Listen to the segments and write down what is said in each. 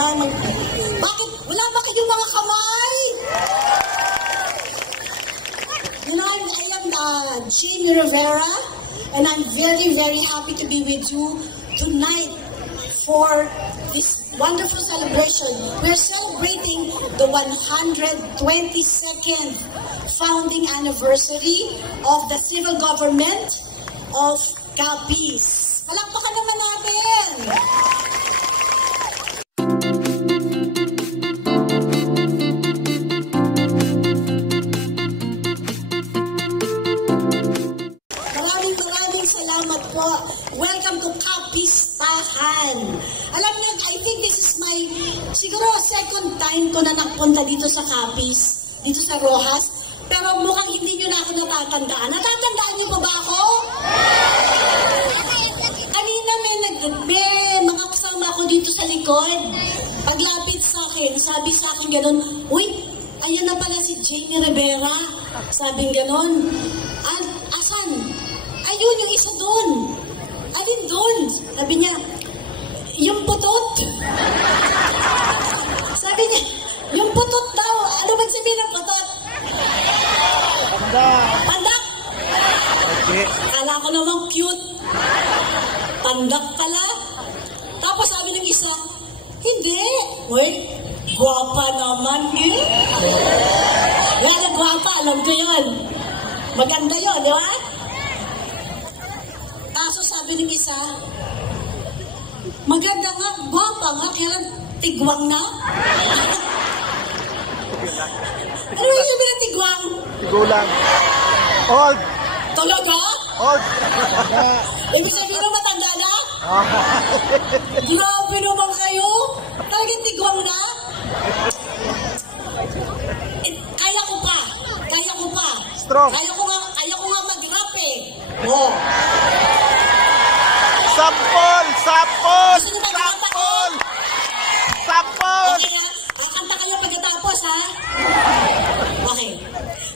Bakit? Wala ba kayong mga kamay? You know, I am Jamie Rivera, and I'm very, very happy to be with you tonight for this wonderful celebration. We're celebrating the 122nd founding anniversary of the civil government of Capiz. Palakpakan naman natin! Maraming salamat po. Welcome to Capistahan. Alam niyo, I think this is my, siguro second time ko na nagpunta dito sa Capiz, dito sa Roxas. Pero mukhang hindi nyo na ako natatandaan. Natatandaan niyo pa ba ako? Kanina may mga kasama ako dito sa likod. Paglapit sa akin, sabi sa akin ganun, uy, ayan na pala si Jamie Rivera. Sabing ganun. Asan? Ayun, yung isa doon. Alin doon? Sabi niya, yung putot. Sabi niya, yung putot daw. Ano ba sabihin ng putot? Pandak. Okay. Kala ko naman cute. Pandak pala. Tapos sabi ng isa, hindi. Wait, guwapa naman. Yan ang guwapa, alam ko yun. Maganda yun, di ba? Kaso sabi ng isa, maganda nga, guwapa nga, kailan tigwang na? Ano yung sabi ng tigwang? Tigulang. Old. Talaga? Old. Ibig sabihin na matanda na? Grabe naman kayo. Talagang tigwang na? Kaya ko pa. Kaya ko pa. Strong. Kaya ko nga mag-rap eh. Oh. Sampol! Sampol! Gusto nyo ba kumanta ko? Sampol! Okay ha? Kakanta ka lang pagkatapos ha? Okay.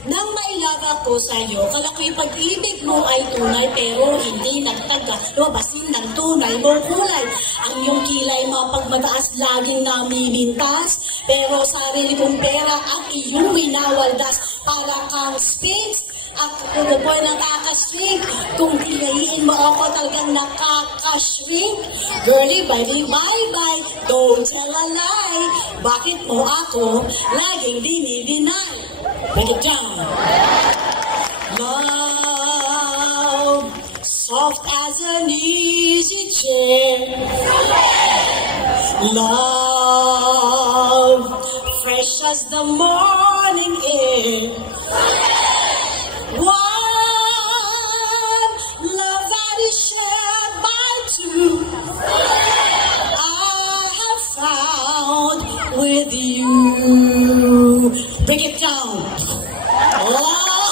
Nang mailaga ko sa'yo, kala ko yung pag-ibig mo ay tunay pero hindi nagtaga. Lumabasin ng tunay mong kulay. Ang iyong kilay mapagmataas laging namimintas. Pero sarili kong pera at iyong winawaldas. Para kang sphinx at kung po nakaka-shrink. Kung tilayin mo ako talagang nakaka-shrink. Girlie, bye-bye, don't tell a lie. Bakit mo ako laging dinideny? Break it down. Love, soft as an easy chair. Love, fresh as the morning air. One, love that is shared by two. I have found with you. Break it down. Oh!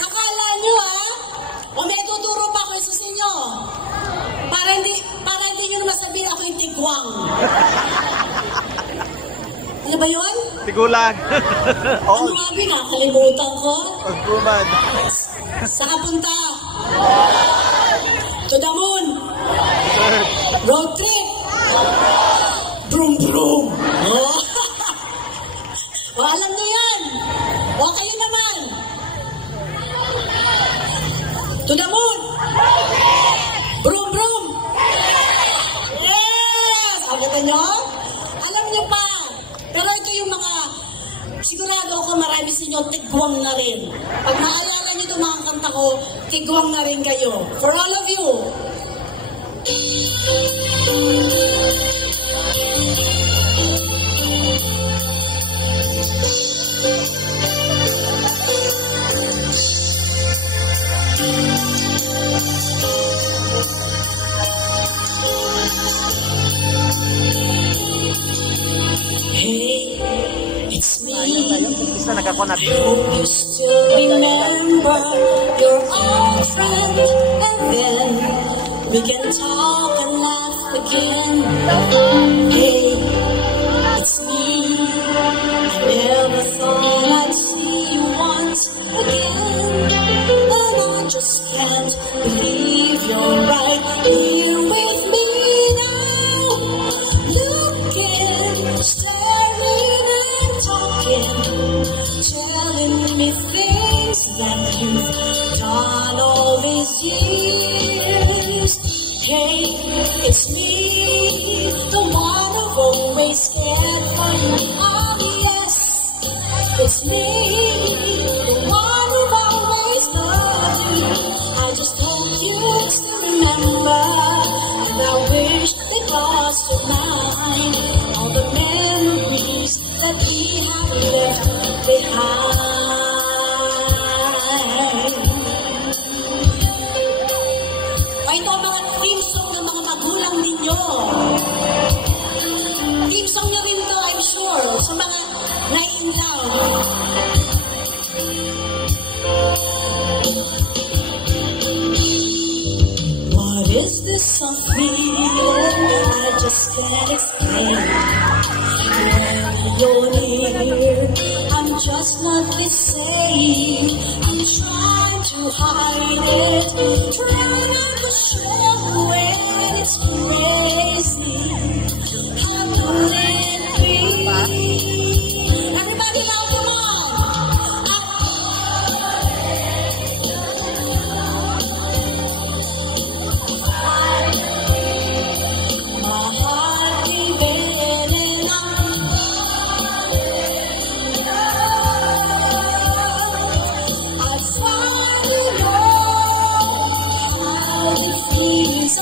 Akala nyo o may tuturo pa ako sa inyo. Para hindi nyo naman sabihin ako yung tigwang. Ano ba yun? Tigulang. Ano nga ba? Nakalimutan ko. Pagkuman. Saan punta? To the moon. Road trip. Broom broom. Oh. O, alam niyo yan. O, kayo naman. To the moon. Broom broom. Yes! Agad nyo? Alam niyo pa. Pero ito yung mga, sigurado ako marami sa inyo, tigwang na rin. Pag maalala nyo itong mga kanta ko, tigwang na rin kayo. For all of you. Hope you still remember your old friend, and then we can talk and laugh again. Hey, it's me. I never thought I'd see you once again, and I just can't believe you're right here with me now. Hey, it's me, the one who always cared for you. Oh yes, it's me, the one who always loved you. I just hope you still remember, and I wish they crossed your mind. All the memories that we have left behind. Team song na rin to, I'm sure, sa mga nai-in-love. What is this of me? I just can't explain. When you're near, I'm just not the same. I'm trying to hide it, trying to show when it's crazy. How could it be? Everybody now, come on! My heart beating and I finally know how it feels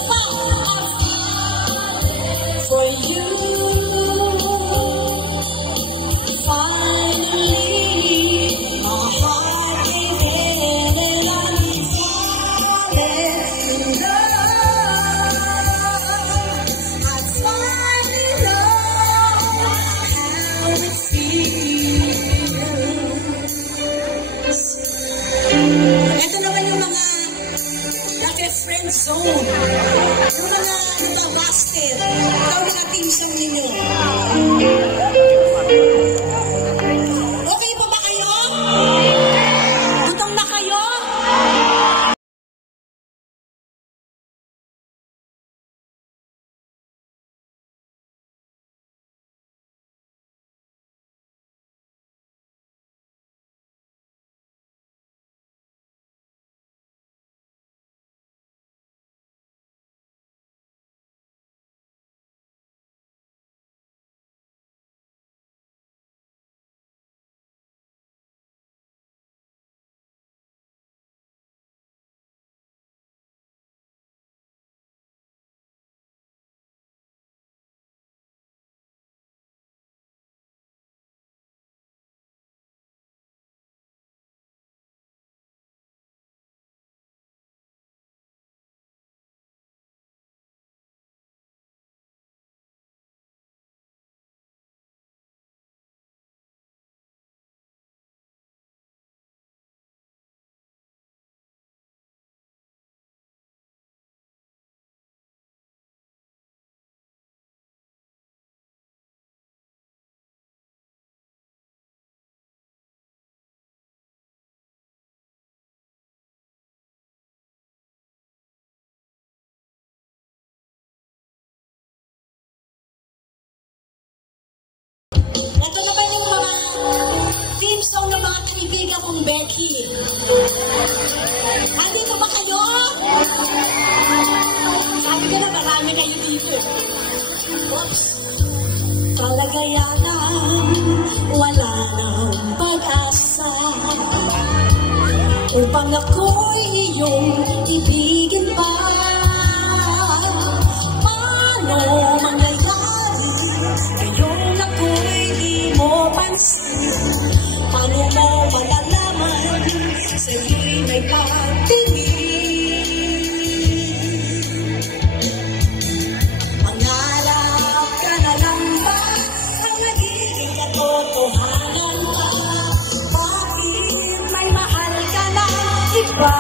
for you. Ito naman yung mga naka-friend zone. Yung mga nababasted. Ikaw na team zone ninyo. Okay pa ba kayo? Gutom na kayo? Ito naman yung mga team song ng mga kaibigan kong Becky. Andito ba kayo? Sabi ko na marami kayo dito. Oops. Kalagayanan, wala nang pag-asa upang ako'y iyong ibigin pa. Paano mangyayari ngayong ako'y di mo pansin? Paano mo malalaman sa'yo'y may pagtingin? Mangarap ka na lang ba ang nagiging katotohanan ka? Bakit may mahal ka na iba?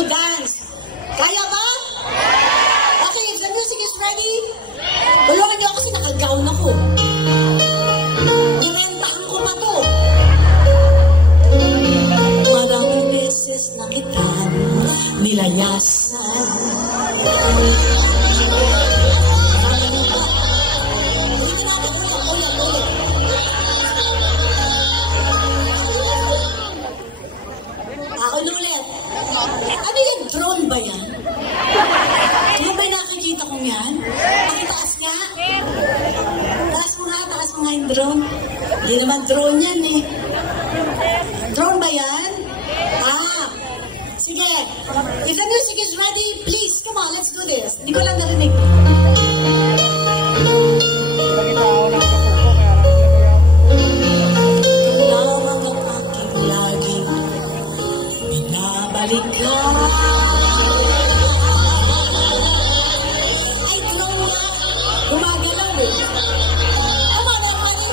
to dance. Kaya ba? Okay, if the music is ready, tulungan niyo ako kasi nakagown ako. Nirentahan ko pa to. Maraming beses na kita nilayasan. Ulitin natin, ulit. Ako na ulit. Ano yung drone ba yan? Ano ba nakikita kong yan? Pakitaas nga. Taas mo nga yung drone. Hindi naman drone yan eh. Drone ba yan? Sige. If the music is ready, please, come on, let's do this. Hindi ko lang narinig. Tumawag ang aking laging binabalikan. Ay, drone nga. Gumagalaw eh. Come on, everybody.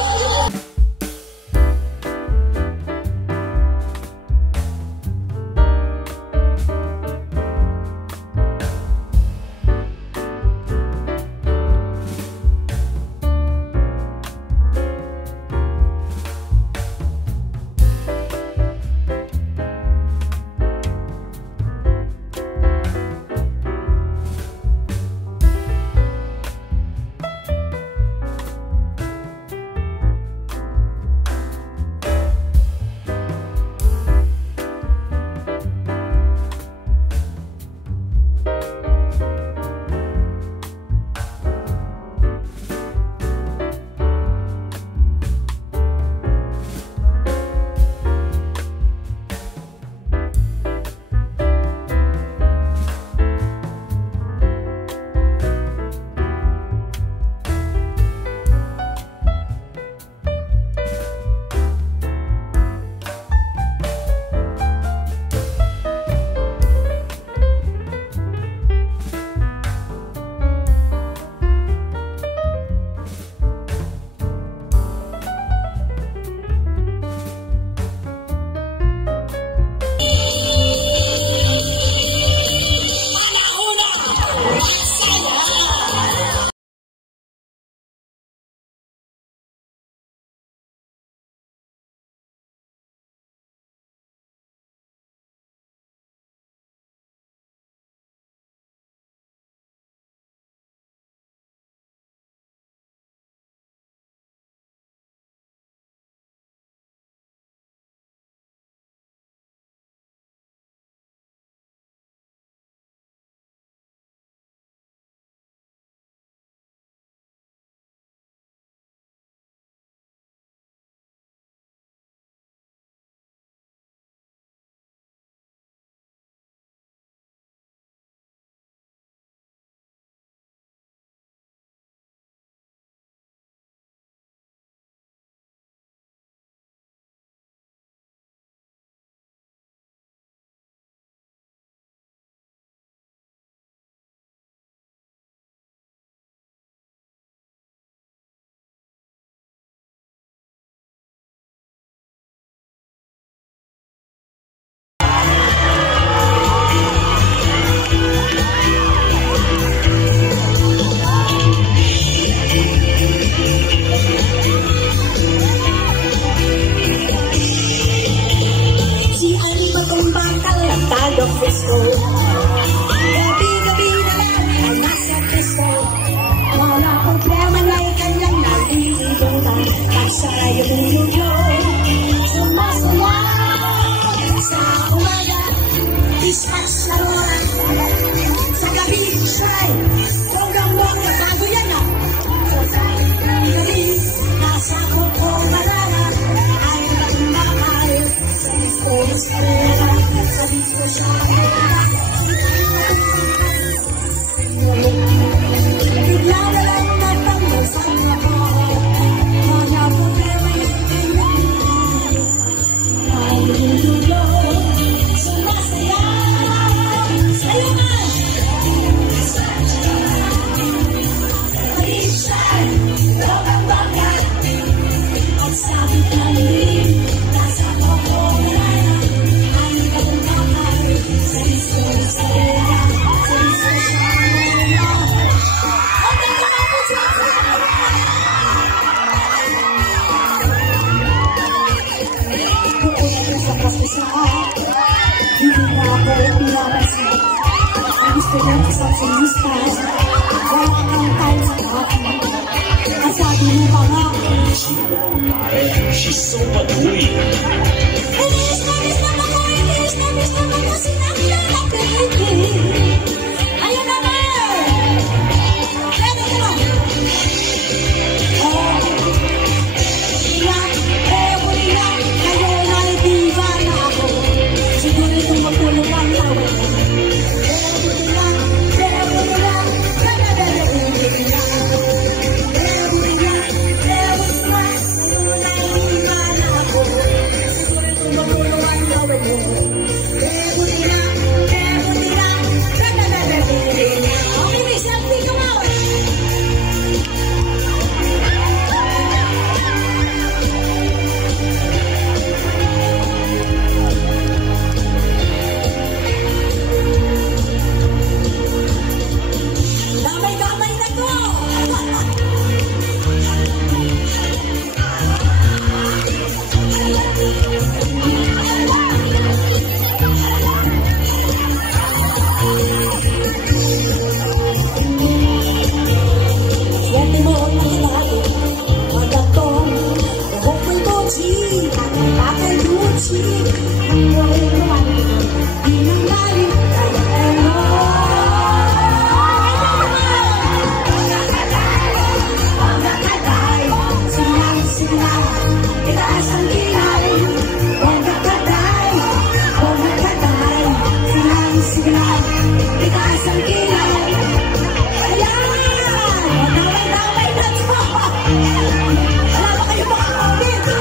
President sa sinistas. Wala kang time sa akin. Kasabi mo pa nga. She's so annoying. Inis na ako, inis na ako, sinakyan na baby. Ayun naman! Pwede ka na! Oh, iyak, iyak, ngayon ay diva na ako. Siguro itong magtulog ang tawag. Wala ba kayo makakabit?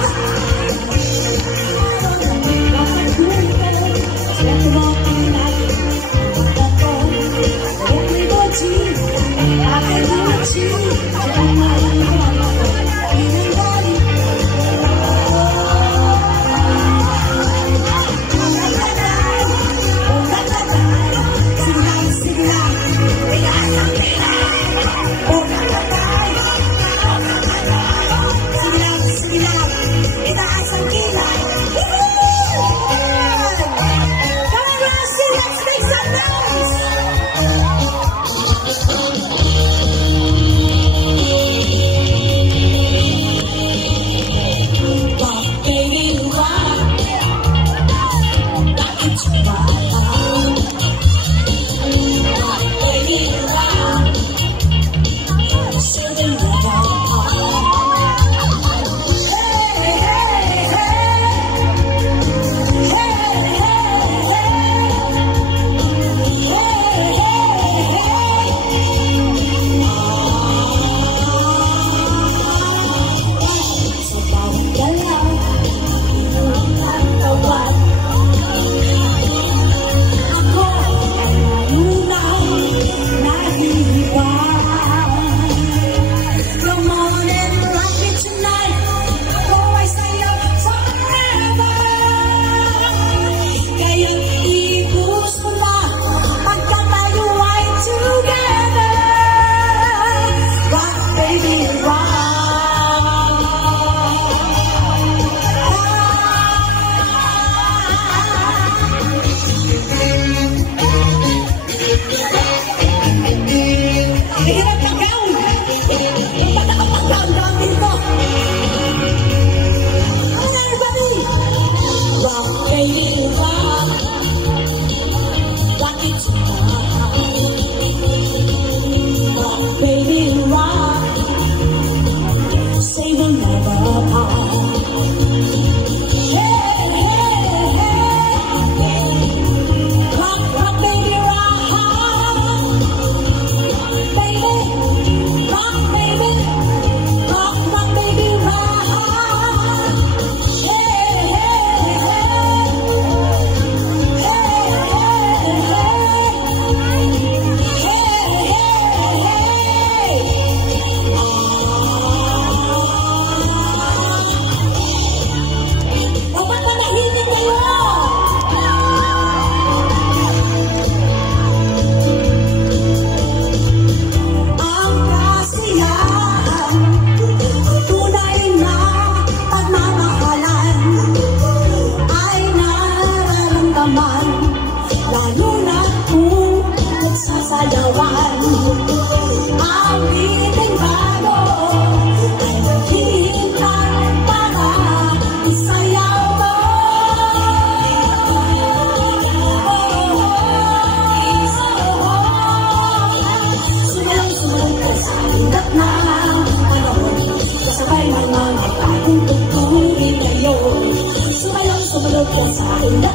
Sumunod ka sa akin na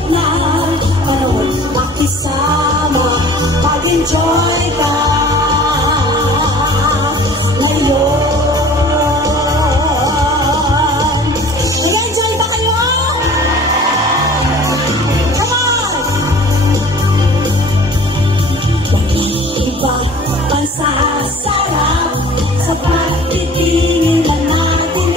panahon makisama, mag-enjoy ka ngayon. Nag-enjoy ba kayo? Come on! Walang iba pang sasarap sa pagtitingin lang natin.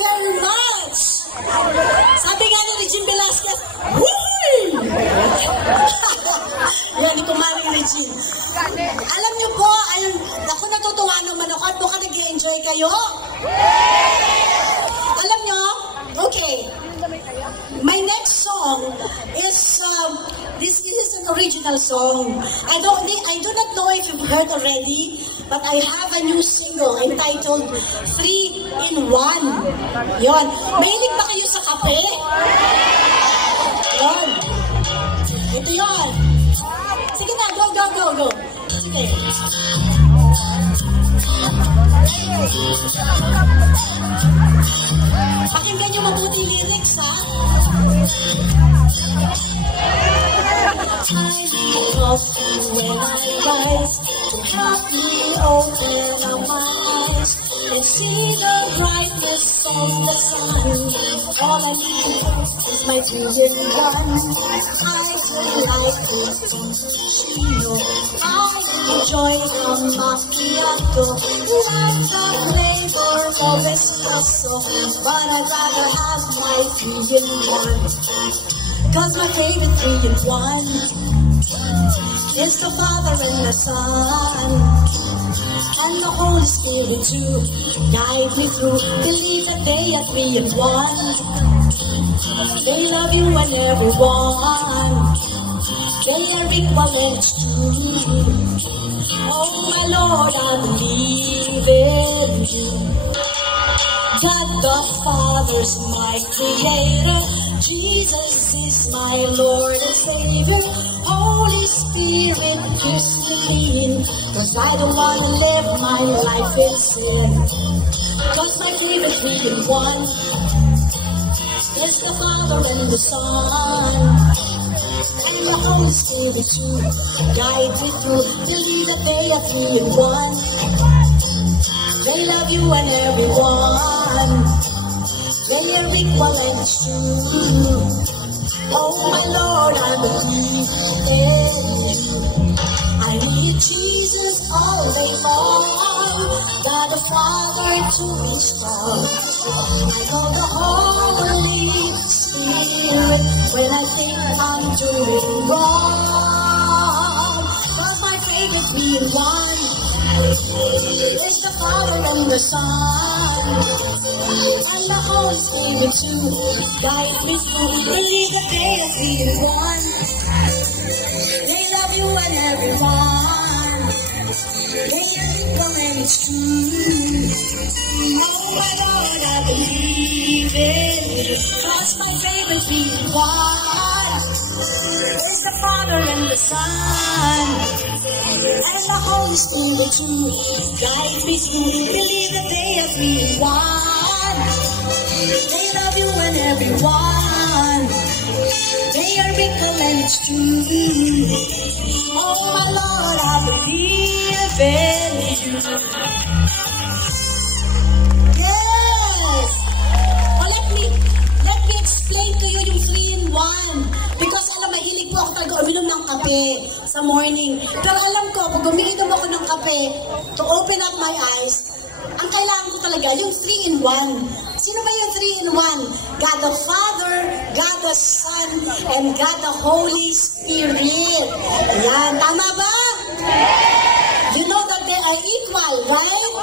Kayo naman! Sabi nga ni Regine Velasquez, wooey! Yan, di kumaling Regine. Alam niyo po, ako natutuwa naman ako at mukhang nag-i-enjoy kayo. Alam niyo, okay, my next song is, this is an original song. I do not know if you've heard already, but I have a new single entitled 3 in 1. Yon. Mahilig ba kayo sa kape? Yon. Ito yon. Sige na, go, go, go, go. Sige. Pakinggan niyo mabuti lyrics, ha? I need coffee when I rise to help me open up my eyes and see the brightness of the sun. All I need is my vision one. I would like to cappuccino. I enjoy a macchiato, like the flavor of espresso, but I'd rather have my vision one. Cause my favorite 3 in 1 is the Father and the Son and the Holy Spirit too. Guide me through, believe that they are 3 in 1. They love you and everyone. They are equal and it's true. Oh my Lord, I believe in you. God the Father's my creator. Jesus is my Lord and Savior. Holy Spirit, kiss me clean, cause I don't want to live my life in sin. Cause my favorite 3 in 1 is the Father and the Son and the Holy Spirit too. Guide me through, believe that they are 3 in 1. They love you and everyone. They are equal and it's true. Oh my Lord, I believe in you. I need Jesus all day long. God the Father to install. I know the Holy Spirit when I think I'm doing wrong. Cause my favorite 3 in 1 is the Father and the Son and the Holy Spirit too. Guide me through, believe that they are 3 in 1. They love you and everyone. They are equal and it's true. Oh my Lord, I believe it. Cause my favorite 3 in 1 is the Father and the Son and the Holy Spirit too. Guide me to believe that they are three in one. They love you and everyone. They are equal and it's true. Oh my Lord, I believe in you. Yes. Oh, let me explain to you yung 3-in-1. Because alam, mahilig po ako talaga uminom ng kape sa morning. Pero alam ko, pag umiinom ako ng kape, to open up my eyes, ang kailangan ko talaga, yung 3-in-1. Sino ba yung 3-in-1? God the Father, God the Son, and God the Holy Spirit. Yan, tama ba? You know that they are equal, right?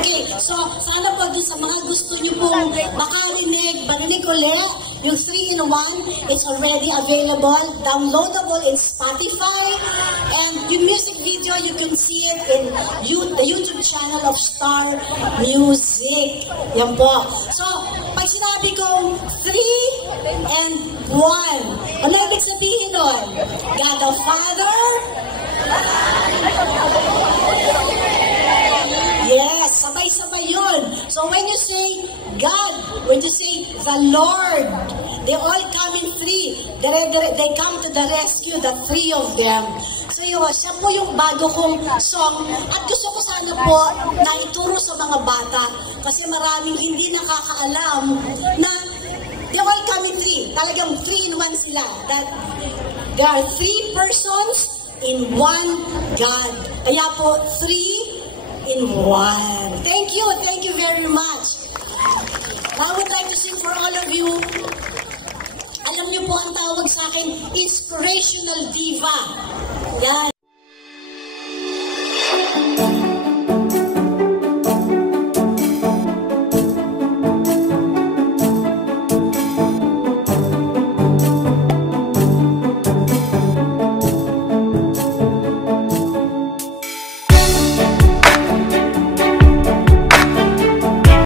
Okay, so sana po dun sa mga gusto niyo pong marinig ulit, yung 3-in-1, it's already available, downloadable in Spotify, and yung music video, you can see it in the YouTube channel of Star Music. Yan po. So, pag sinabi kong 3 and 1, ano ibig sabihin nun? God the Father, yes, sabay-sabay yun. So when you say God, when you say the Lord, they all come in 3. They come to the rescue, the 3 of them. So yun, siya po yung bago kong song. At gusto ko sana po na ituro sa mga bata kasi maraming hindi nakakaalam na they all come in 3. Talagang 3-in-1 sila. That there are 3 persons in 1 God. Kaya po, 3-in-1. Thank you very much. I would like to sing for all of you. Alam niyo po ang tawag sa akin, inspirational diva. Yan.